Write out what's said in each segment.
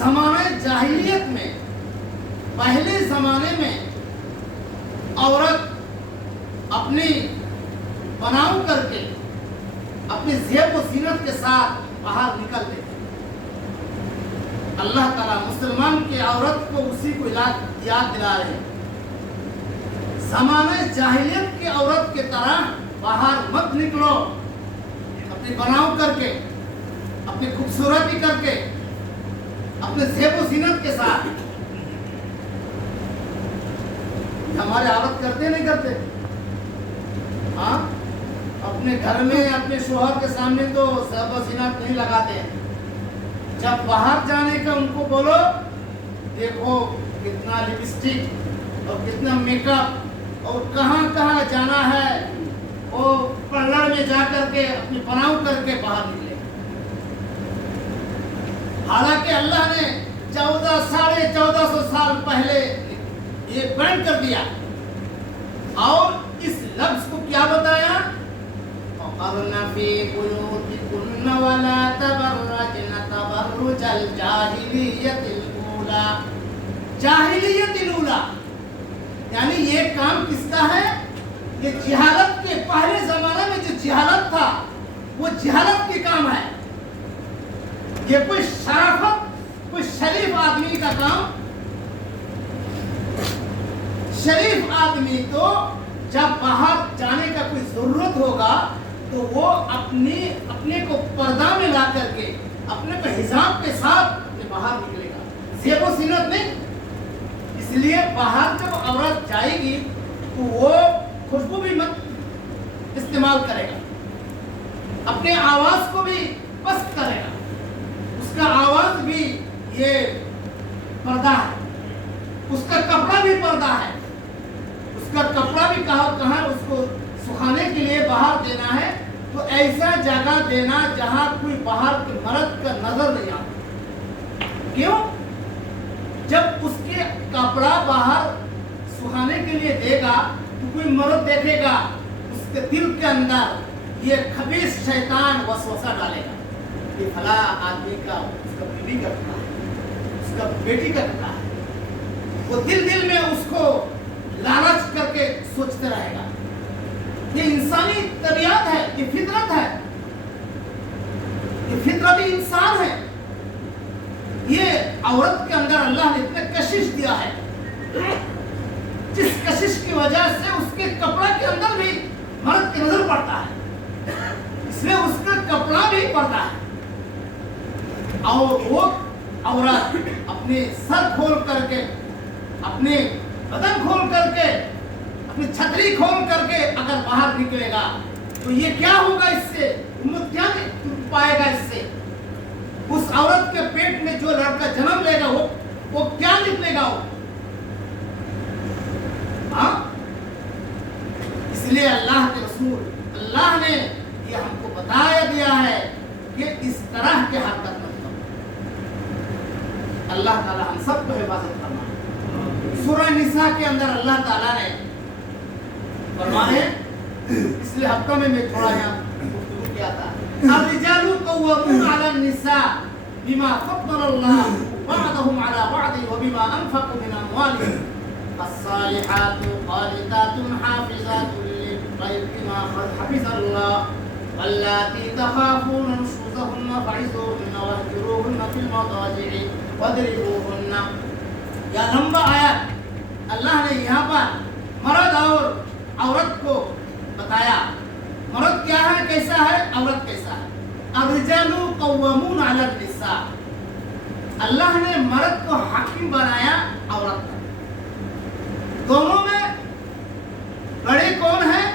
زمانہ جاہلیت میں، پہلے زمانے میں عورت اپنی بناؤ کر کے اپنی زیب و زینت کے ساتھ باہر نکلتے تھے۔ اللہ تعالیٰ مسلمان کی عورت کو اسی کو یاد دلا رہے ہیں، زمانہ جاہلیت کی عورت کی طرح باہر مت نکلو، اپنی بناؤ کر کے، اپنی خوبصورتی کر کے، اپنے زیب و زینت کے ساتھ۔ ہمارے عورت کرتے نہیں کرتے؟ ہاں، اپنے گھر میں اپنے شوہر کے سامنے تو زیب و زینت نہیں لگاتے ہیں، جب باہر جانے کا ان کو بولو، دیکھو کتنا لپسٹک اور کتنا میک اپ اور کہاں کہاں جانا ہے، وہ پارلر میں جا کر کے اپنی بناؤ کر کے باہر نکلے۔ حالانکہ اللہ نے 1400 سال پہلے یہ بین کر دیا، اور اس لفظ کو کیا بتایا؟ وَقَرْنَ فِي بُيُوتِكُنَّ وَلَا تَبَرَّجْنَ تَبَرُّجَ الْجَاهِلِيَّةِ الْأُولَى۔ جاہلیت الاولیٰ یعنی یہ کام کس کا ہے؟ یہ جہالت کے پہلے زمانے میں جو جہالت تھا، وہ جہالت کے کام ہے۔ یہ کوئی شرافت، کوئی شریف آدمی کا کام۔ شریف آدمی تو جب باہر جانے کا کوئی ضرورت ہوگا تو وہ اپنے کو پردہ میں لا کر کے، اپنے کو حجاب کے ساتھ باہر نکلے گا، زیب و زینت نہیں۔ اس لیے باہر جب عورت جائے گی تو وہ خوشبو بھی مت استعمال کرے گا، اپنے آواز کو بھی پست کرے گا، اس کا آواز بھی یہ پردہ ہے، اس کا کپڑا بھی پردہ ہے، اس کا کپڑا بھی کہاں اس کو سکھانے کے لیے باہر دینا ہے تو ایسا جگہ دینا جہاں کوئی باہر کے مرد کا نظر نہیں آتا۔ کیوں؟ جب اس کے کپڑا باہر سکھانے کے لیے دے گا تو کوئی مرد دیکھے گا، اس کے دل کے اندر یہ خبیث شیطان وسوسہ ڈالے گا کہ فلاں آدمی کا، اس کا بیوی کا کپڑا ہے، اس کا بیٹی کا کپڑا ہے، وہ دل میں اس کو لالچ کر کے سوچتے رہے گا۔ یہ انسانی طبیعت ہے، یہ فطرت ہے، یہ فطرتی انسان ہے۔ یہ عورت کے اندر اللہ نے اتنا کشش دیا ہے، جس کشش کی وجہ سے اس کے کپڑا کے اندر بھی مرد کی نظر پڑتا ہے، اس لیے اس کا کپڑا بھی پڑتا ہے، اور وہ عورت اپنے سر کھول کر کے، اپنے بدن کھول کر کے، اپنی چھتری کھول کر کے اگر باہر نکلے گا تو یہ کیا ہوگا؟ اس سے امت کیا پائے گا؟ اس سے اس عورت کے پیٹ میں جو لڑکا جنم لے گا وہ کیا نکلے گا؟ ہاں، اس لیے اللہ کے رسول اللہ نے یہ ہم کو بتایا دیا ہے کہ اس طرح کی حرکت مت کرو۔ اللہ تعالی ہم سب کو حفاظت فرمائے۔ سورہ نساء کے اندر اللہ تعالیٰ نے فرمایا، اس لیے ہفتہ میں تھوڑا یہاں گفتگو کیا تھا، الرجال قوامون علی النساء بما فضل اللہ بعضهم على بعض وبما انفقوا من اموالهم فالصالحات قانتات حافظات للغیب بما حفظ اللہ واللاتي تخافون نشوزهن فعظوهن واهجروهن في المضاجع واضربوهن۔ یا لمبا آیت اللہ نے یہاں پر مرد اور عورت کو بتایا، مرد کیا ہے، کیسا ہے، عورت کیسا ہے۔ الرجال قوامون علی النساء، اللہ نے مرد کو حاکم بنایا عورت پر۔ دونوں میں بڑے کون ہیں؟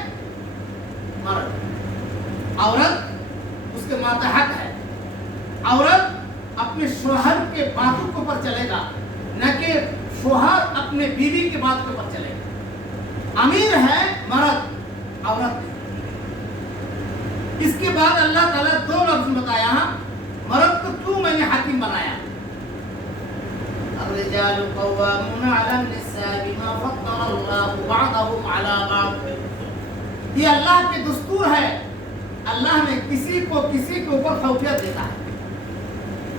مرد۔ عورت اس کے ماتحت ہے، عورت اپنے شوہر کے باتوں کے اوپر چلے گا، نہ کہ شوہر اپنے بیوی کے بات کے اوپر چلے گا۔ امیر ہے مرد، عورت نہیں۔ اس کے بعد اللہ تعالیٰ دو لفظ بتایا، مرد کو کیوں میں نے حاکم بنایا۔ الرجال قوامون علی النساء بما فضل اللہ بعضهم علی بعض۔ یہ اللہ کے دستور ہے، اللہ نے کسی کو کسی کے اوپر فوقیت دیتا ہے۔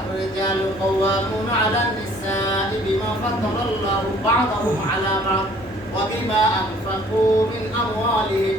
الرجال قوامون على النساء بما فضل الله بعضهم على بعض وبما أنفقوا من أموالهم.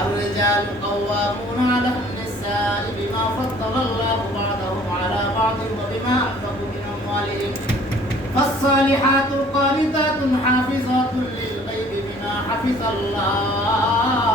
الرجال قوامون على النساء بما فضل الله بعضهم على بعض وبما أنفقوا من أموالهم فالصالحات قانتات حافظات للغيب بما حفظ الله.